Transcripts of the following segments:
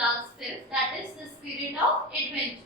class 5th, that is the spirit of adventures.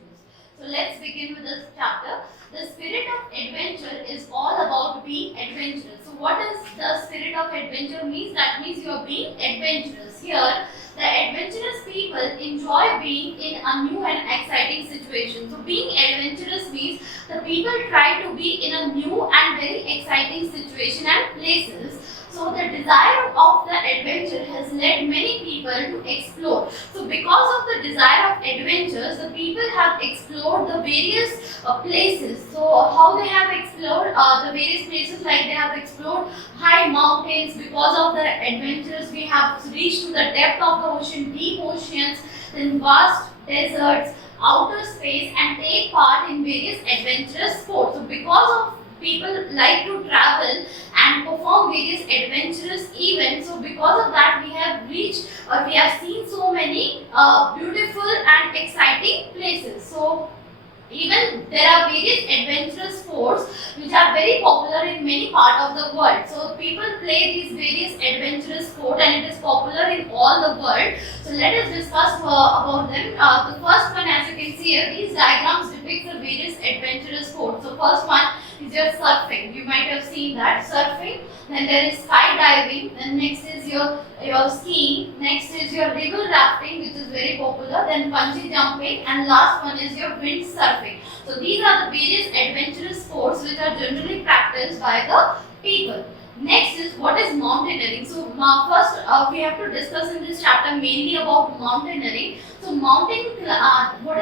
So let's begin with this chapter. The spirit of adventure is all about being adventurous. So what does the spirit of adventure means? That means you are being adventurous. Here, the adventurous people enjoy being in a new and exciting situation. So being adventurous means the people try to be in a new and very exciting situation and places. So the desire of the adventure has led many people to explore. So because of the desire of adventures, the people have explored the various places. So how they have explored the various places, like they have explored high mountains. Because of the adventures, we have reached to the depth of the ocean, deep oceans, then vast deserts, outer space, and take part in various adventurous sports. So because of people like to travel and perform various adventurous events, so because of that we have reached or we have seen so many beautiful and exciting places. So even there are various adventurous sports which are very popular in many parts of the world. So people play these various adventurous sports and it is popular in all the world. So let us discuss about them. The first one, as you can see here, these diagrams depict the various adventurous sports. So first one is your surfing. You might have seen that surfing. Then there is skydiving. Then next is your skiing. Next is your river rafting, which is very popular. Then bungee jumping, and last one is your windsurfing. So these are the various adventurous sports which are generally practiced by the people. Next is what is mountaineering. So first we have to discuss in this chapter mainly about mountaineering. So what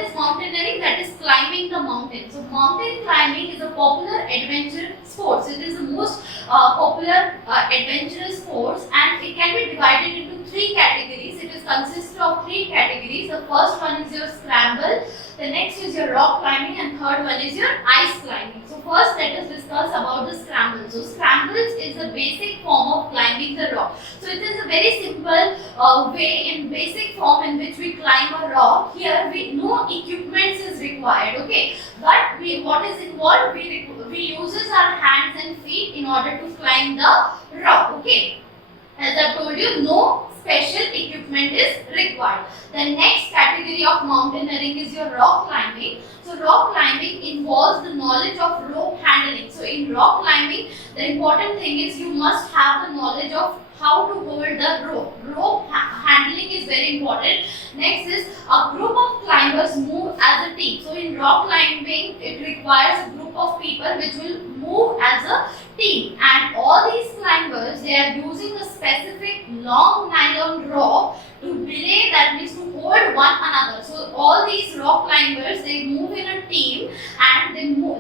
is mountaineering? That is climbing the mountain. So mountain climbing is a popular adventure sport. So it is the most popular adventurous sports, and it can be divided into three categories. It is consisted of three categories. The first one is your scramble, the next is your rock climbing, and third one is your ice climbing. So first let us discuss about the scramble. So scrambles is the basic form of climbing the rock. So it is a very simple way in basic form in which we climb a rock. Here no equipment is required, okay, but what is involved, we uses our hands and feet in order to climb the rock, okay. As I told you, no special equipment is required. The next category of mountaineering is your rock climbing. So rock climbing involves the knowledge of rope handling. So in rock climbing, the important thing is you must have the knowledge of how to hold the rope. Rope handling is very important. Next is a group of climbers move as a team. So in rock climbing, it requires a group of people which will move as a team, and all these climbers, they are using a specific long nylon rope to belay, that means to hold one another. So all these rock climbers, they move in a team and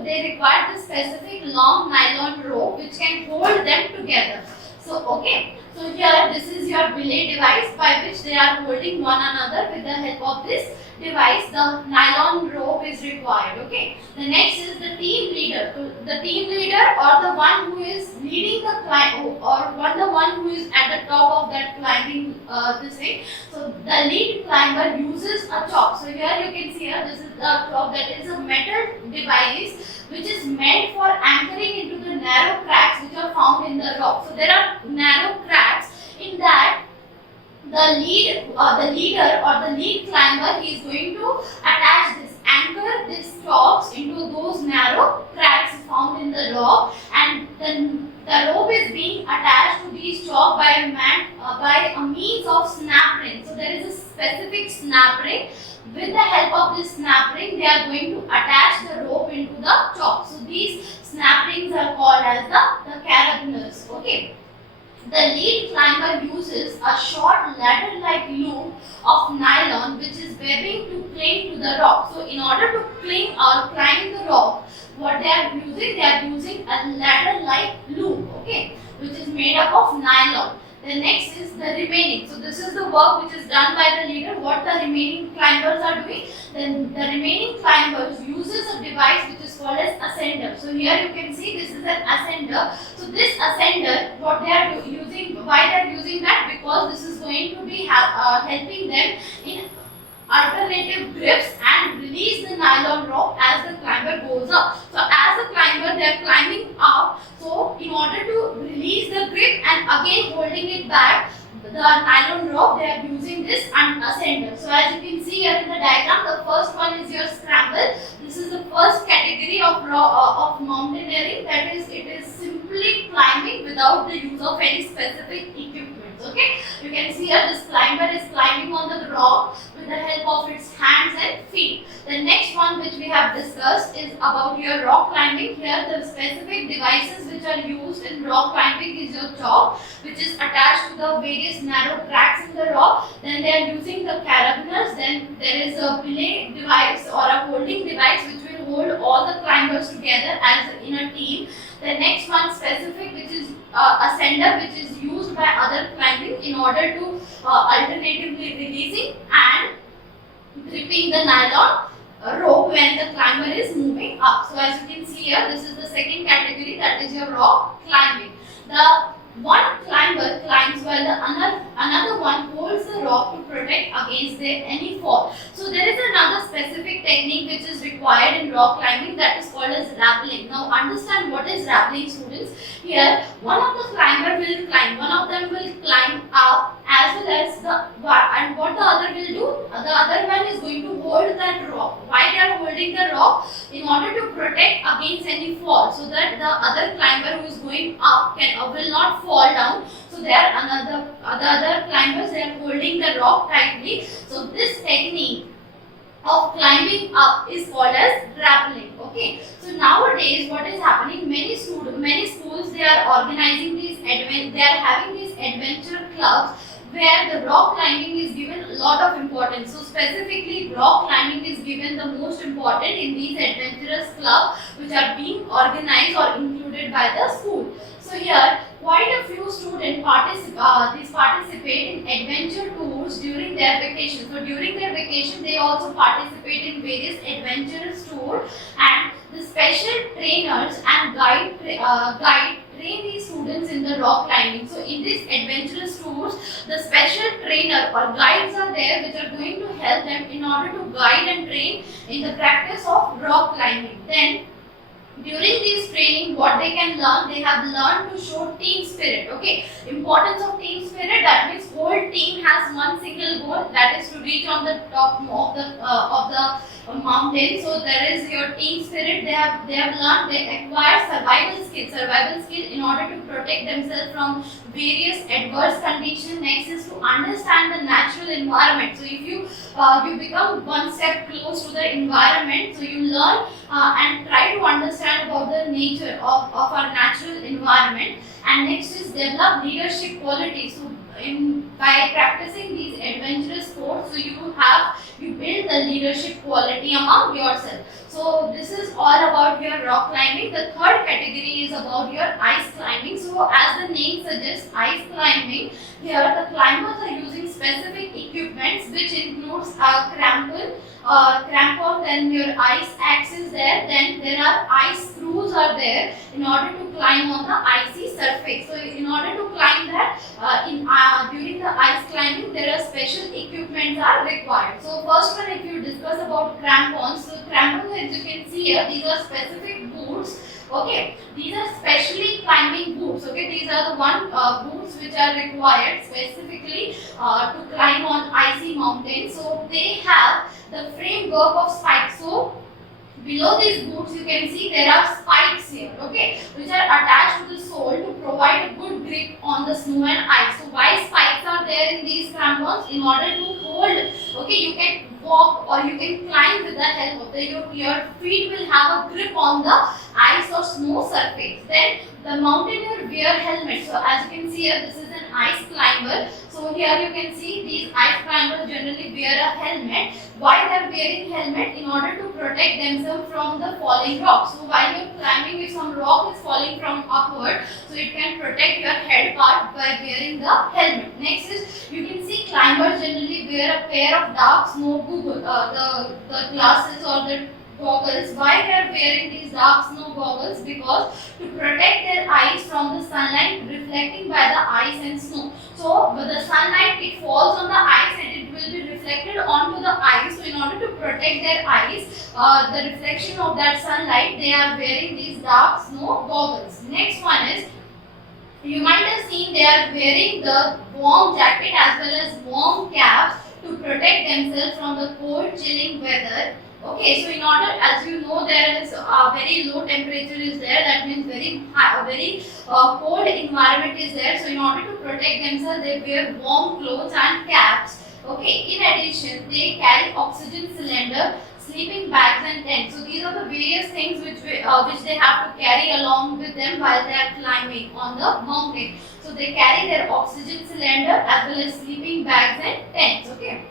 they require the specific long nylon rope which can hold them together. So okay, so here this is your belay device by which they are holding one another. With the help of this device, the nylon rope is required, okay. The next is the team leader. The team leader, or the one who is leading the climb, or the one who is at the top of that climbing this thing. So the lead climber uses a chalk. So here you can see here, this is the chalk, that is a metal device which is meant for anchoring into the narrow cracks which are found in the rock. So there are narrow cracks in that the leader or the lead climber, he is going to anchor these chalks into those narrow cracks found in the rock, and then the rope is being attached to these chalk by a means of snap ring. So there is a specific snap ring. With the help of this snap ring, they are going to attach the rope into the chalk. So these snap rings are called as the carabiners, okay. The lead climber uses a short ladder-like loop of nylon which is webbing to cling to the rock. So in order to cling or climb the rock, what they are using a ladder-like loop, okay, which is made up of nylon. The next is the remaining. So this is the work which is done by the leader. What the remaining climbers are doing? Then the remaining climbers uses a device which is called as ascender. So here you can see this is an ascender. So this ascender, what they are using, why they are using that? Because this is going to be helping them in alternative grips and release the nylon rope as the climber goes up. So as the climber, they are climbing up. So in order to release the grip and again holding it back, nylon rope, they are using this ascender. So as you can see here in the diagram, the first one is your scramble. This is the first category of mountaineering, that is, it is simply climbing without the use of any specific equipment. Okay, you can see here this climber is climbing on the rock with the help of its hands and feet. The next one which we have discussed is about your rock climbing. Here the specific devices which are used in rock climbing is your chalk, which is attached to the various narrow cracks in the rock. Then they are using the carabiners. Then there is a belay device or a holding device which will hold all the climbers together as in a team. The next one specific, which is a sender, which is used by other climbing in order to alternatively releasing and gripping the nylon rope when the climber is moving up. So as you can see here, this is the second category, that is your rock climbing. The one climber climbs while the another one holds the rock to protect against any fall. So there is another specific technique which is required in rock climbing, that is called as rappelling. Now understand what is rappelling, students. Here one of the climber will climb, one of them will climb up as well as and what the other will do, the other one is going to hold that rock. Why they are holding the rock? In order to protect against any fall, so that the other climber who is going up will not fall down. So there are the other climbers, they are holding the rock tightly. So this technique of climbing up is called as rappelling. Okay, so nowadays what is happening, many schools, they are organizing these they are having these adventure clubs where the rock climbing is given a lot of importance. So specifically rock climbing is given the most important in these adventurous clubs which are being organized or included by the school. So here quite a few students participate in adventure tours during their vacation. So during their vacation they also participate in various adventurous tours, and the special trainers and guide train these students in the rock climbing. So in these adventurous tours, the special trainer or guides are there which are going to help them in order to guide and train in the practice of rock climbing. Then during this training, what they can learn, they have learned to show team spirit. Okay, importance of team spirit, that means whole team has one single goal, that is to reach on the top of the mountain. So there is your team spirit. They have learned, they acquire survival skill in order to protect themselves from various adverse conditions. Next is to understand the natural environment. So if you become one step close to the environment, so you learn and try to understand about the nature of our natural environment. And next is develop leadership qualities. So by practicing these adventurous sports, so you build the leadership quality among yourself. So this is all about your rock climbing. The third category is about your ice climbing. So as the name suggests, ice climbing, here the climbers are using specific equipments which includes a crampon, then your ice axe is there, then there are ice screws are there in order to climb on the icy surface. So in order to climb that, during the ice climbing, there are special equipments are required. So first one, if you discuss about crampons, so crampons, as you can see here, these are specific boots. Okay, these are specially climbing boots. Okay, these are the boots which are required specifically to climb on icy mountains. So they have the framework of spikes. So below these boots you can see there are spikes here, okay, which are attached to the sole to provide a good grip on the snow and ice. So why spikes are there in these crampons? In order to hold, okay, you can walk or you can climb with the help of your feet will have a grip on the ice or snow surface. Then the mountaineer wear helmet. So as you can see here, this is an ice climber. So here you can see these ice climbers generally wear a helmet. Why they are wearing helmet? In order to protect themselves from the falling rocks. So while you are climbing, if some rock is falling from upward, so it can protect your head part by wearing the helmet. Next is, you can see climbers generally wear a pair of dark snow goggles, the glasses or the goggles. Why they are wearing these dark snow goggles? Because to protect their eyes from the sunlight reflecting by the ice and snow. So with the sunlight, it falls on the ice and it will be reflected onto the ice. So in order to protect their eyes, the reflection of that sunlight, they are wearing these dark snow goggles. Next one is, you might have seen they are wearing the warm jacket as well as warm caps to protect themselves from the cold, chilling weather. Okay, so in order, as you know, there is a very low temperature is there. That means very high, very cold environment is there. So in order to protect themselves, they wear warm clothes and caps. Okay. In addition, they carry oxygen cylinder, sleeping bags, and tents. So these are the various things which they have to carry along with them while they are climbing on the mountain. So they carry their oxygen cylinder as well as sleeping bags and tents. Okay.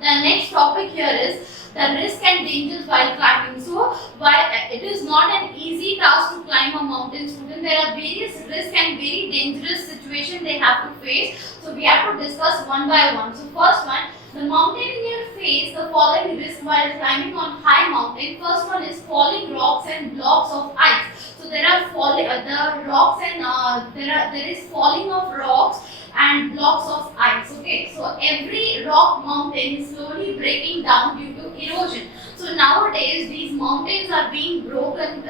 The next topic here is the risk and dangers while climbing. So, while it is not an easy task to climb a mountain, student, there are various risks and very dangerous situations they have to face. So, we have to discuss one by one. So, first one, the mountaineer face the following risk while climbing on high mountain. First one is falling rocks and blocks of ice. So, there are falling the rocks and there is falling of rocks and blocks of ice. Okay, so every rock mountain is slowly breaking down due to erosion. So nowadays these mountains are being broken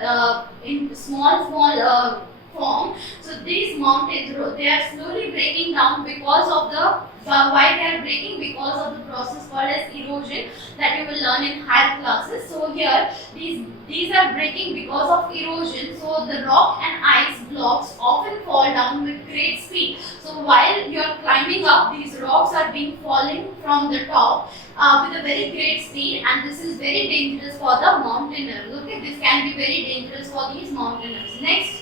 in small form. So these mountains, they are slowly breaking down because of the why they are breaking, because of the process called as erosion that you will learn in higher classes. So here these are breaking because of erosion. So the rock and ice blocks often fall down with great speed. So while you are climbing up, these rocks are being falling from the top with a very great speed, and this is very dangerous for the mountaineers. Okay, this can be very dangerous for these mountaineers. Next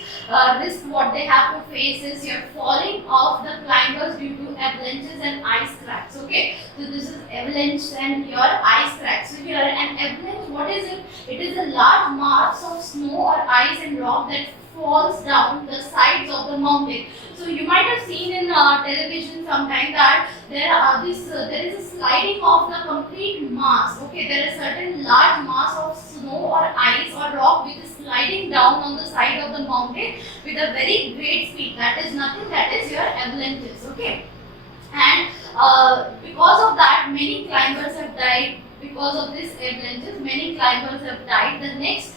risk what they have to face is your falling of the climbers due to avalanches and ice cracks. Okay, so this is avalanche and your ice cracks. So here an avalanche, what is it? It is a large mass of snow or ice and rock that falls down the sides of the mountain. So you might have seen in television sometime that there is a sliding of the complete mass. Okay, there is certain large mass of snow or ice or rock which is sliding down on the side of the mountain with a very great speed. That is nothing, that is your avalanches. Okay, and because of that many climbers have died. Because of this avalanches, many climbers have died. The next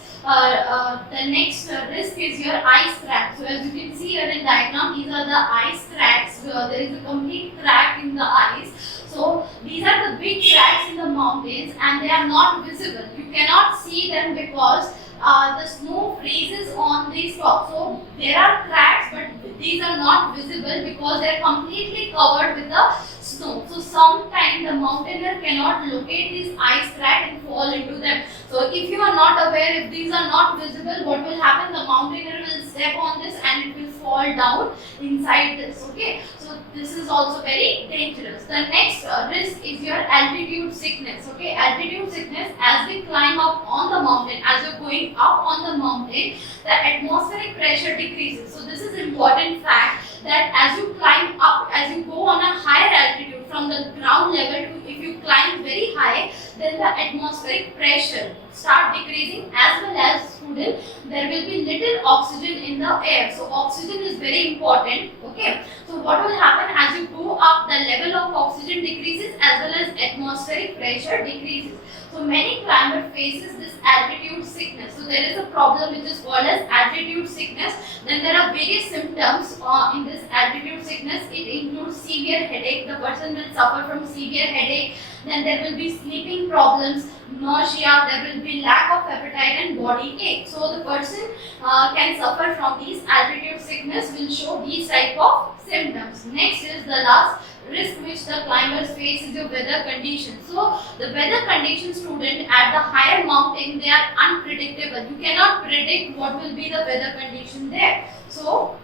risk is your ice crack. So as you can see here in diagram, these are the ice cracks. There is a complete crack in the ice. So these are the big cracks in the mountains and they are not visible. You cannot see them because the snow freezes on these tops. So there are cracks, but these are not visible because they are completely covered with the snow. So sometimes the mountaineer cannot locate these ice cracks and fall into them. So if you are not aware, if these are not visible, what will happen? The mountaineer will step on this and it will fall down inside this. Okay, so this is also very dangerous. The next risk is your altitude sickness. Okay, altitude sickness, as we climb up on the mountain, as you're going up on the mountain, the atmospheric pressure decreases. So this is important fact that as you climb up, as you go on a higher altitude from the ground level to if you climb very high, then the atmospheric pressure start decreasing, as well as student there will be little oxygen in the air. So oxygen is very important. Okay, so what will happen as you go up, the level of oxygen decreases as well as atmospheric pressure decreases. So many climber faces this altitude sickness. So there is a problem which is called as altitude sickness. Then there are various symptoms in this altitude sickness. It includes severe headache. The person will suffer from severe headache. Then there will be sleeping problems, nausea, there will be lack of appetite and body ache. So the person can suffer from these altitude sickness, will show these type of symptoms. Next is the last risk which the climbers face is your weather conditions. So the weather conditions, student, at the higher mountain, they are unpredictable. You cannot predict what will be the weather condition there. So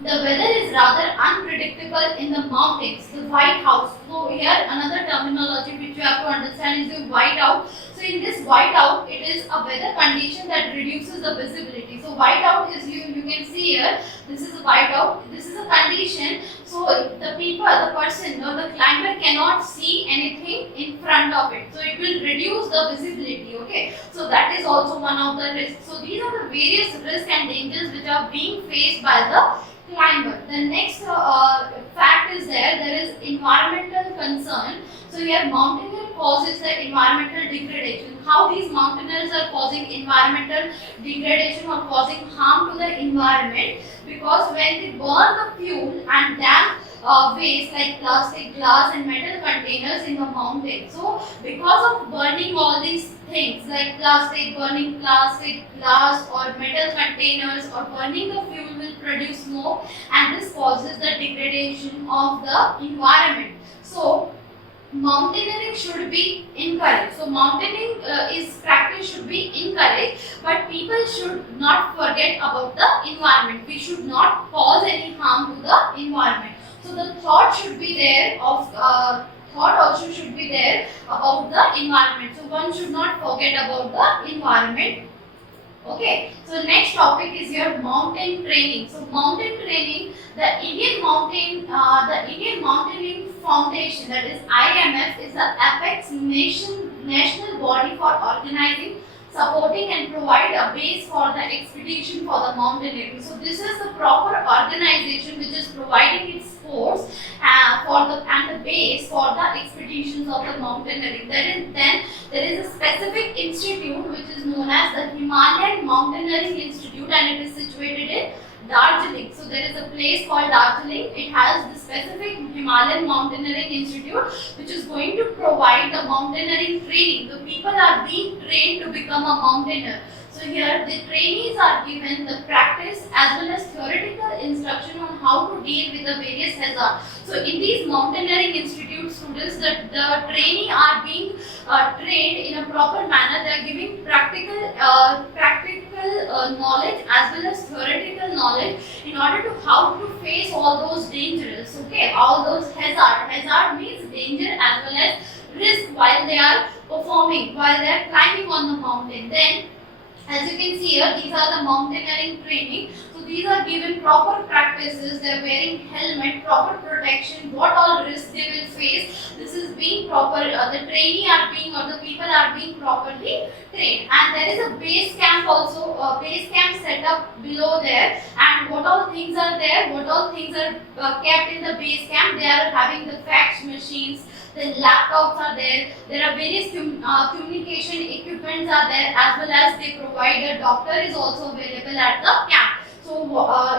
the weather is rather unpredictable in the mountains. The whiteout. So here another terminology which you have to understand is the whiteout. So in this whiteout, it is a weather condition that reduces the visibility. So whiteout is you can see here. This is a whiteout. This is a condition. So the person or the climber cannot see anything in front of it. So it will reduce the visibility. Okay. So that is also one of the risks. So these are the various risks and dangers which are being faced by the climber. The next fact is there is environmental concern. So here mountaineer causes the environmental degradation. How these mountaineers are causing environmental degradation or causing harm to the environment? Because when they burn the fuel and damp waste like plastic, glass, and metal containers in the mountain. So, because of burning all these things like burning plastic, glass, or metal containers, or burning the fuel will produce smoke, and this causes the degradation of the environment. So, mountaineering should be encouraged. So mountaineering is practice should be encouraged, but people should not forget about the environment. We should not cause any harm to the environment. So the thought should be there of thought also should be there about the environment. So one should not forget about the environment. Okay, so next topic is your mountain training. So mountain training, the Indian Mountaineering Foundation, that is IMF, is the apex national body for organizing, supporting, and provide a base for the expedition for the mountaineering. So this is the proper organization which is providing its force and the base for the expeditions of the mountaineering. Then there is a specific institute which is known as the Himalayan Mountaineering Institute, and it is situated in Darjeeling. So there is a place called Darjeeling. It has the specific Himalayan Mountaineering Institute which is going to provide the mountaineering training. The people are being trained to become a mountaineer. So here the trainees are given the practice as well as theoretical instruction on how to deal with the various hazards. So in these mountaineering institute students, the trainee are being trained in a proper manner. They are giving practical knowledge as well as theoretical knowledge in order to how to face all those dangers. Okay, all those hazard. Hazard means danger as well as risk while they are performing, while they are climbing on the mountain. Then as you can see here, these are the mountaineering training. So these are given proper practices. They are wearing helmet, proper protection, what all risks they will face. This is being proper. The trainee are being, or the people are being properly trained. And there is a base camp also. Base camp set up below there. And what all things are there? What all things are kept in the base camp? They are having the fax machines. Then laptops are there. There are various communication equipments are there, as well as they provide a doctor is also available at the camp. So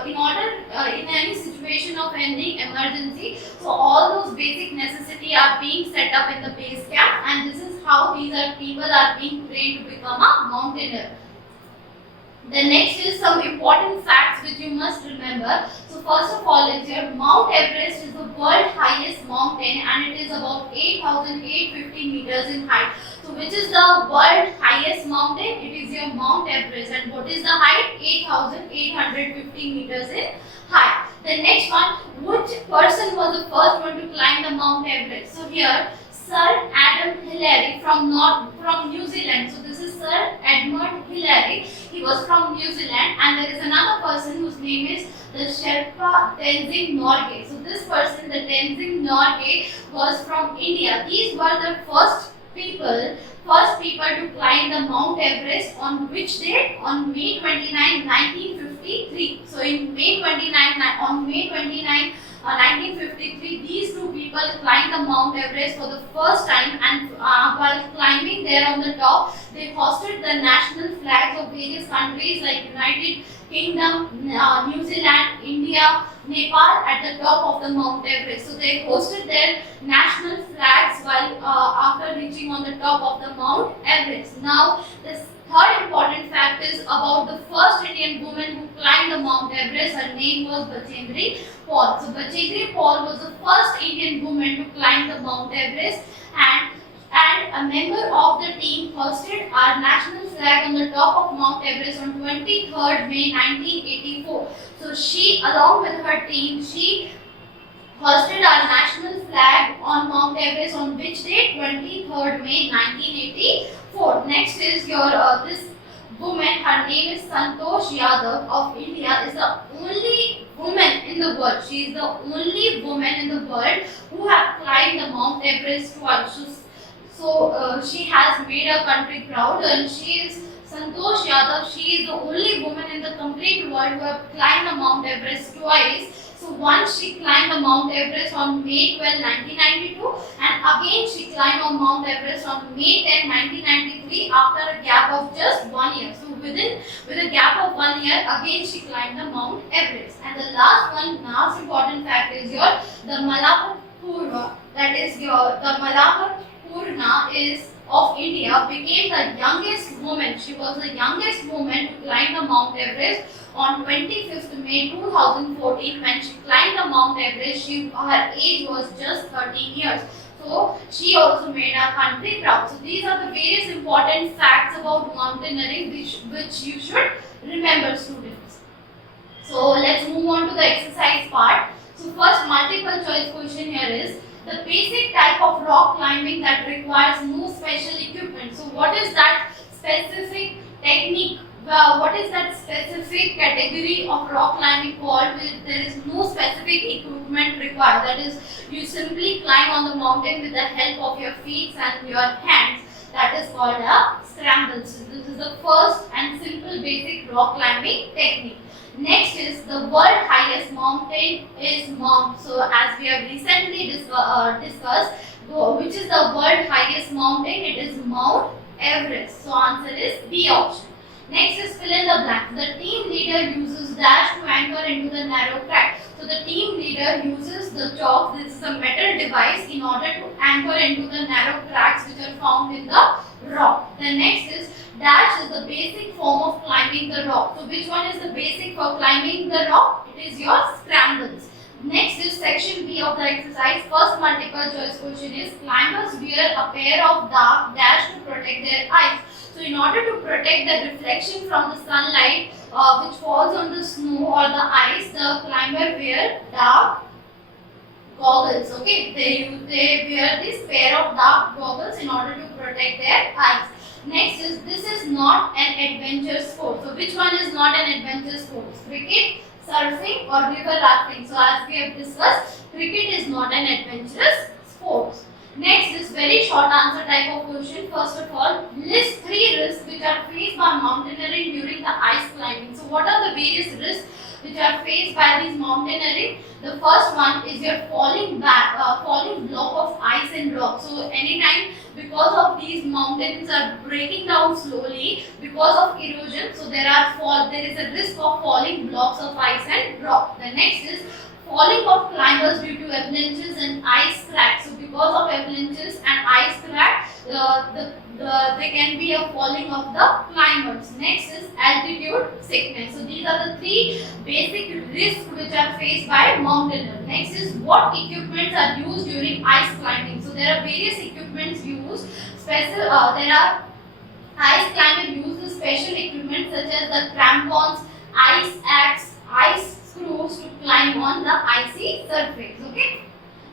in any situation of any emergency, so all those basic necessity are being set up in the base camp, and this is how people are being trained to become a mountaineer. The next is some important facts which you must remember. So first of all is your Mount Everest is the world highest mountain, and it is about 8,850 meters in height. So which is the world highest mountain? It is your Mount Everest. And what is the height? 8,850 meters in height. The next one, which person was the first one to climb the Mount Everest? So here Sir Adam Hillary from New Zealand. So this is Sir Edmund Hillary. He was from New Zealand, and there is another person whose name is the Sherpa Tenzing Norgay. So this person, the Tenzing Norgay, was from India. These were the first people to climb the Mount Everest on which date? On May 29, 1953. So in May 29, 1953, these two people climbed the Mount Everest for the first time, and while climbing there on the top, they hosted the national flags of various countries like United Kingdom, New Zealand, India, Nepal at the top of the Mount Everest. So they hosted their national flags while after reaching on the top of the Mount Everest. Now this third important fact is about the first Indian woman who climbed the Mount Everest. Her name was Bachendri Paul. So Bachendri Paul was the first Indian woman to climb the Mount Everest, and a member of the team hosted our national flag on the top of Mount Everest on 23rd May 1984. So she, along with her team, she hosted our national flag on Mount Everest on which date? 23rd May 1984. Next is your this woman. Her name is Santosh Yadav of India. Is the only woman in the world. She is the only woman in the world who have climbed the Mount Everest twice. So she has made her country proud, and she is Santosh Yadav. She is the only woman in the complete world who have climbed the Mount Everest twice. So once she climbed the Mount Everest on May 12, 1992, and again she climbed on Mount Everest on May 10, 1993 after a gap of just 1 year. So with a gap of 1 year, again she climbed the Mount Everest. And the last important fact is the Malapurna, that is the Malapurna is of India, became the youngest woman. She was the youngest woman to climb the Mount Everest on 25th May 2014. When she climbed the Mount Everest, her age was just 13 years. So she also made our country proud. So these are the various important facts about mountaineering which you should remember, students. So let's move on to the exercise part. So first multiple choice question here is the basic type of rock climbing that requires no special equipment. So what is that specific technique? What is that specific category of rock climbing called where there is no specific equipment required? That is, you simply climb on the mountain with the help of your feet and your hands. That is called a scramble. So this is the first and simple basic rock climbing technique. Next is the world highest mountain is Mount. So as we have recently discussed, which is the world highest mountain? It is Mount Everest. So answer is B option. Next is fill in the blank. The team leader uses dash to anchor into the narrow crack. So the team leader uses the chalk. This is a metal device in order to anchor into the narrow cracks which are found in the rock. The next is dash is the basic form of climbing the rock. So which one is the basic for climbing the rock? It is your scrambles. Next is section B of the exercise. First multiple choice question is climbers wear a pair of dark dash to protect their eyes. So in order to protect the reflection from the sunlight which falls on the snow or the ice, the climber wear dark goggles. Okay, they wear this pair of dark goggles in order to protect their eyes. Next is this is not an adventure sport. So which one is not an adventure sport? Cricket, surfing or river rafting. So as we have discussed, cricket is not an adventurous sport. Next is very short answer type of question. First of all, list 3 risks which are faced by mountaineering during the ice climbing. So what are the various risks which are faced by these mountaineering? The first one is your falling block of ice and rock. So anytime because of these mountains are breaking down slowly because of erosion, so there is a risk of falling blocks of ice and rock. The next is falling of climbers due to avalanches and ice cracks. So because of avalanches and ice crack, there can be a falling of the climbers. Next is altitude sickness. So these are the 3 basic risks which are faced by mountaineers. Next is what equipments are used during ice climbing. So there are various equipments used. There are ice climbers use the special equipment such as the crampons, ice axe, ice screws to climb on the icy surface. Okay.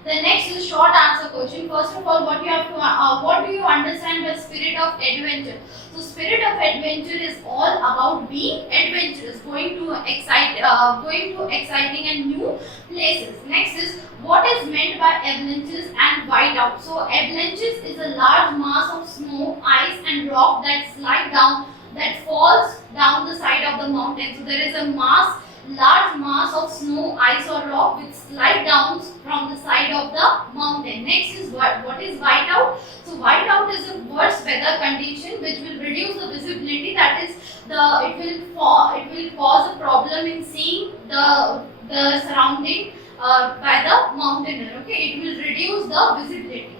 The next is short answer question. First of all, what do you understand by spirit of adventure? So spirit of adventure is all about being adventurous, going to exciting and new places. Next is what is meant by avalanches and whiteout. So avalanches is a large mass of snow, ice and rock that falls down the side of the mountain. So there is a large mass of snow, ice or rock which slide down from the side of the mountain. Next is what is whiteout? So whiteout is a worse weather condition which will reduce the visibility. That is, it will cause a problem in seeing the surrounding by the mountaineer. Okay, it will reduce the visibility.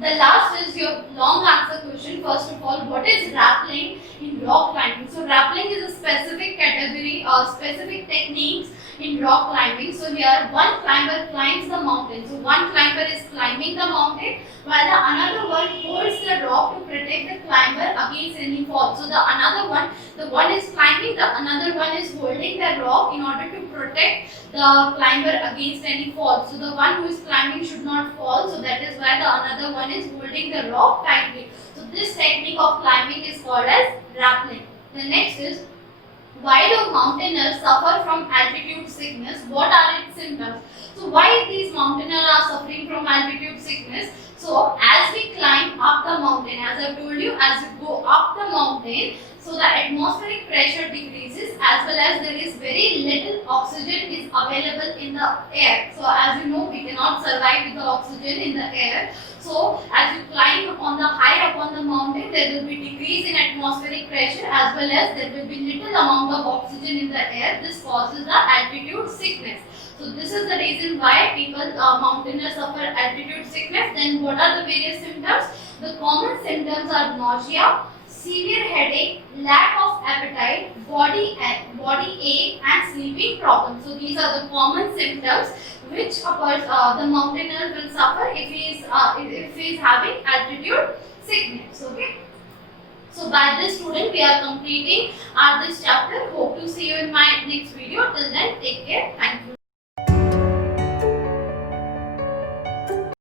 The last is your long answer question. First of all, what is rappelling in rock climbing? So rappelling is a specific category or specific techniques in rock climbing. So here one climber climbs the mountain. So one climber is climbing the mountain while the another one holds the rock to protect the climber against any fall. So the one is climbing, the another one is holding the rock in order to protect the climber against any fall. So the one who is climbing should not fall. So that is why the another one is holding the rock tightly. So this technique of climbing is called as rappelling. The next is, why do mountaineers suffer from altitude sickness? What are its symptoms? So why these mountaineers are suffering from altitude sickness? So as we climb up the mountain, as I told you, as you go up the mountain, So the atmospheric pressure decreases, as well as there is very little oxygen is available in the air. So as you know, we cannot survive with the oxygen in the air. So as you climb upon the high upon the mountain, there will be decrease in atmospheric pressure, as well as there will be little amount of oxygen in the air. This causes the altitude sickness. So this is the reason why people, mountaineers suffer altitude sickness. Then what are the various symptoms? The common symptoms are nausea, severe headache, lack of appetite, body ache, and sleeping problems. So these are the common symptoms which the mountaineer will suffer if he is having altitude sickness. Okay. So by this, student, we are completing this chapter. Hope to see you in my next video. Till then, take care. Thank you.